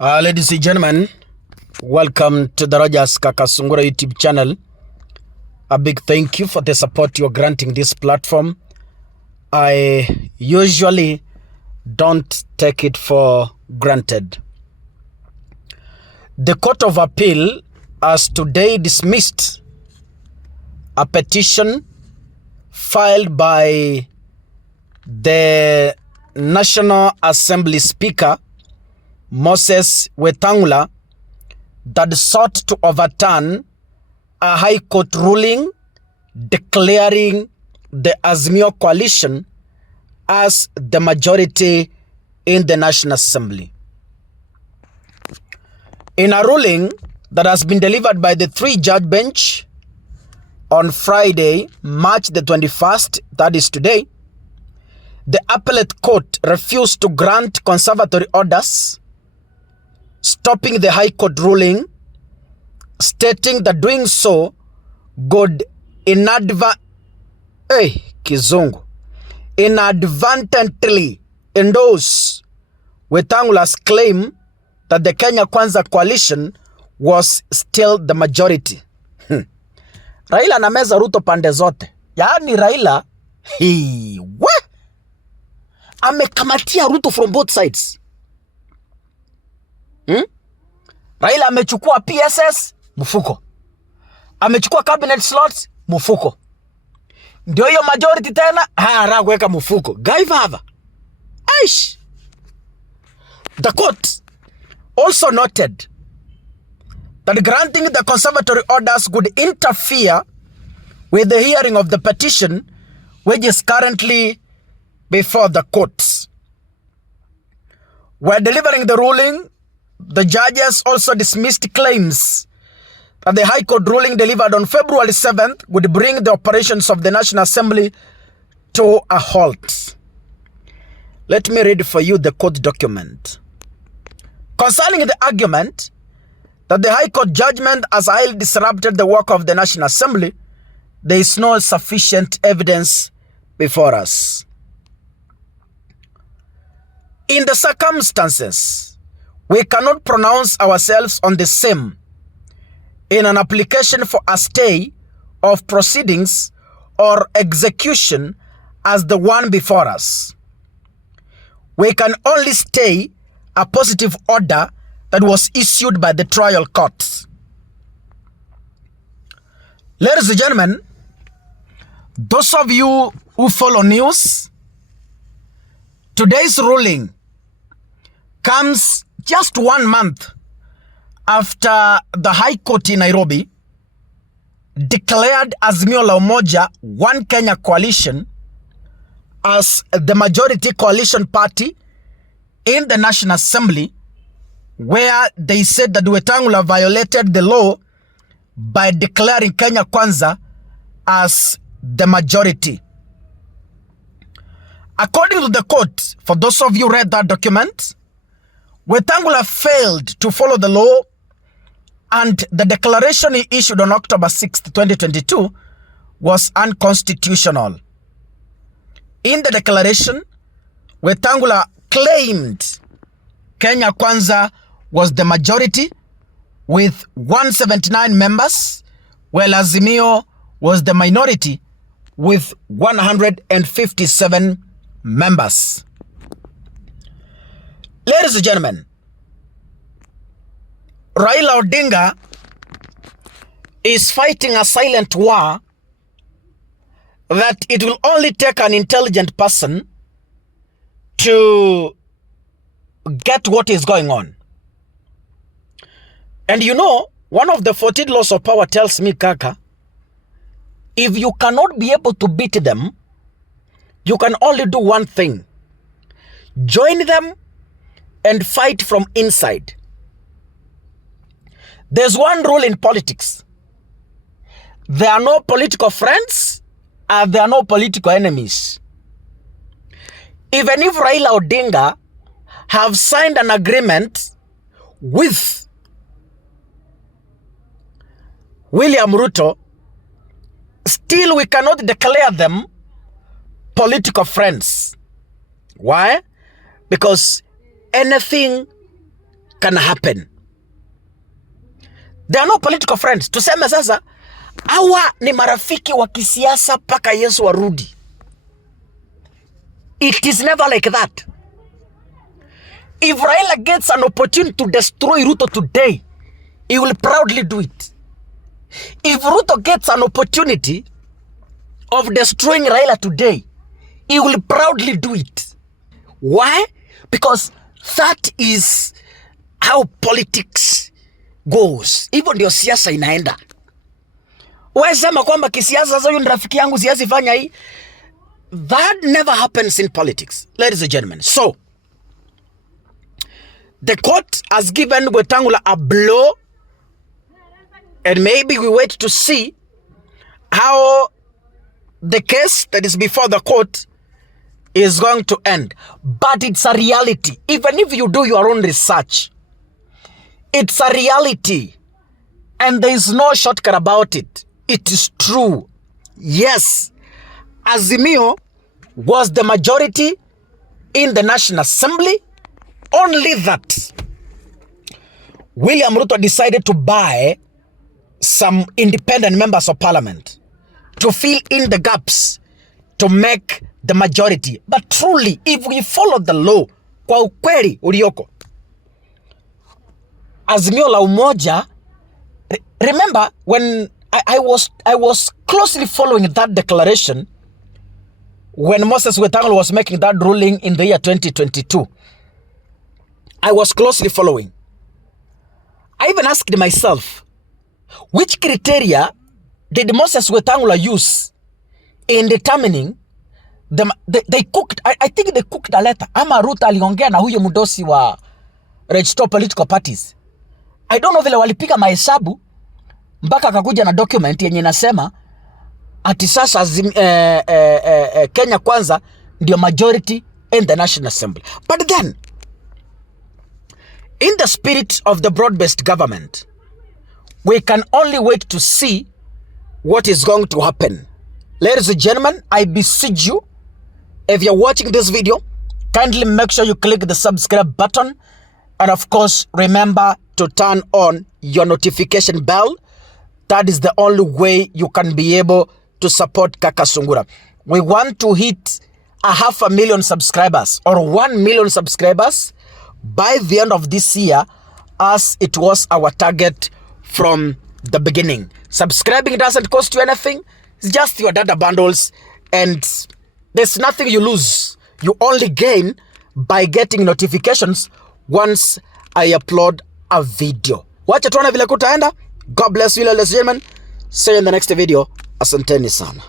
Ladies and gentlemen, welcome to the Rogers Kakasungura YouTube channel. A big thank you for the support you're granting this platform. I usually don't take it for granted. The Court of Appeal has today dismissed a petition filed by the National Assembly Speaker Moses Wetangula that sought to overturn a High Court ruling declaring the Azimio coalition as the majority in the National Assembly. In a ruling that has been delivered by the three-judge bench on Friday, March the 21st, that is today, the appellate court refused to grant conservatory orders, stopping the High Court ruling, stating that doing so would inadvertently endorse Wetangula's claim that the Kenya Kwanza coalition was still the majority. Raila anameza Ruto pande zote. Yaani Raila amekamatia Ruto from both sides. Raila amechukua PSS, mfuko. Amechukua cabinet slots, mfuko. Ndio hiyo majority tena, hara kuweka mfuko. Gaivava. Aish. The court also noted that granting the conservatory orders would interfere with the hearing of the petition, which is currently before the courts. While delivering the ruling, the judges also dismissed claims that the High Court ruling delivered on February 7th would bring the operations of the National Assembly to a halt. Let me read for you the court document. Concerning the argument that the High Court judgment has highly disrupted the work of the National Assembly, there is no sufficient evidence before us. In the circumstances, we cannot pronounce ourselves on the same in an application for a stay of proceedings or execution as the one before us. We can only stay a positive order that was issued by the trial court. Ladies and gentlemen, those of you who follow news, today's ruling comes just 1 month after the High Court in Nairobi declared Azimio la Umoja One Kenya coalition as the majority coalition party in the National Assembly, where they said that Wetangula violated the law by declaring Kenya Kwanza as the majority. According to the court, for those of you who read that document, Wetangula failed to follow the law, and the declaration he issued on October 6, 2022 was unconstitutional. In the declaration, Wetangula claimed Kenya Kwanza was the majority with 179 members, while Azimio was the minority with 157 members. Ladies and gentlemen, Raila Odinga is fighting a silent war that it will only take an intelligent person to get what is going on. And you know, one of the 14 laws of power tells me, Kaka, if you cannot be able to beat them, you can only do one thing. Join them and fight from inside. There's one rule in politics. There are no political friends and there are no political enemies. Even if Raila Odinga have signed an agreement with William Ruto, still we cannot declare them political friends. Why? Because anything can happen. They are no political friends. Tuseme sasa hawa ni marafiki wa kisiasa paka Yesu warudi. It is never like that. If Raila gets an opportunity to destroy Ruto today, he will proudly do it. If Ruto gets an opportunity of destroying Raila today, he will proudly do it. Why? Because that is how politics goes. Hivyo ndio siasa inaenda. Wewe sema kwamba kisiasa sasa huyu ni rafiki yangu siasa fanya hii. That never happens in politics, ladies and gentlemen. So, the court has given Wetangula a blow, and maybe we wait to see how the case that is before the court is going to end. But it's a reality. Even if you do your own research, it's a reality. And there is no shortcut about it. It is true. Yes, Azimio was the majority in the National Assembly. Only that William Ruto decided to buy some independent members of parliament to fill in the gaps to make the majority. But truly, if we follow the law, kwa ukweli ulioko, Azimio la Umoja, remember when I was closely following that declaration when Moses Wetangula was making that ruling in the year 2022. I was closely following. I even asked myself, which criteria did Moses Wetangula use in determining they cooked, I think they cooked a letter. Ama Ruto aliongea na huyo mdosi wa register political parties. I don't know vile walipiga mahesabu mpaka akakuja na document yenye inasema ati sasa Kenya Kwanza ndio majority in the National Assembly. But then, in the spirit of the broad-based government, we can only wait to see what is going to happen. Ladies and gentlemen, I beseech you, if you're watching this video, kindly make sure you click the subscribe button. And of course, remember to turn on your notification bell. That is the only way you can be able to support Kaka Sungura. We want to hit 500,000 subscribers or 1 million subscribers by the end of this year, as it was our target from the beginning. Subscribing doesn't cost you anything. It's just your data bundles, and there's nothing you lose. You only gain by getting notifications once I upload a video. Wacha tuone vile kutaenda. God bless you, ladies and gentlemen. See you in the next video. Asanteni sana.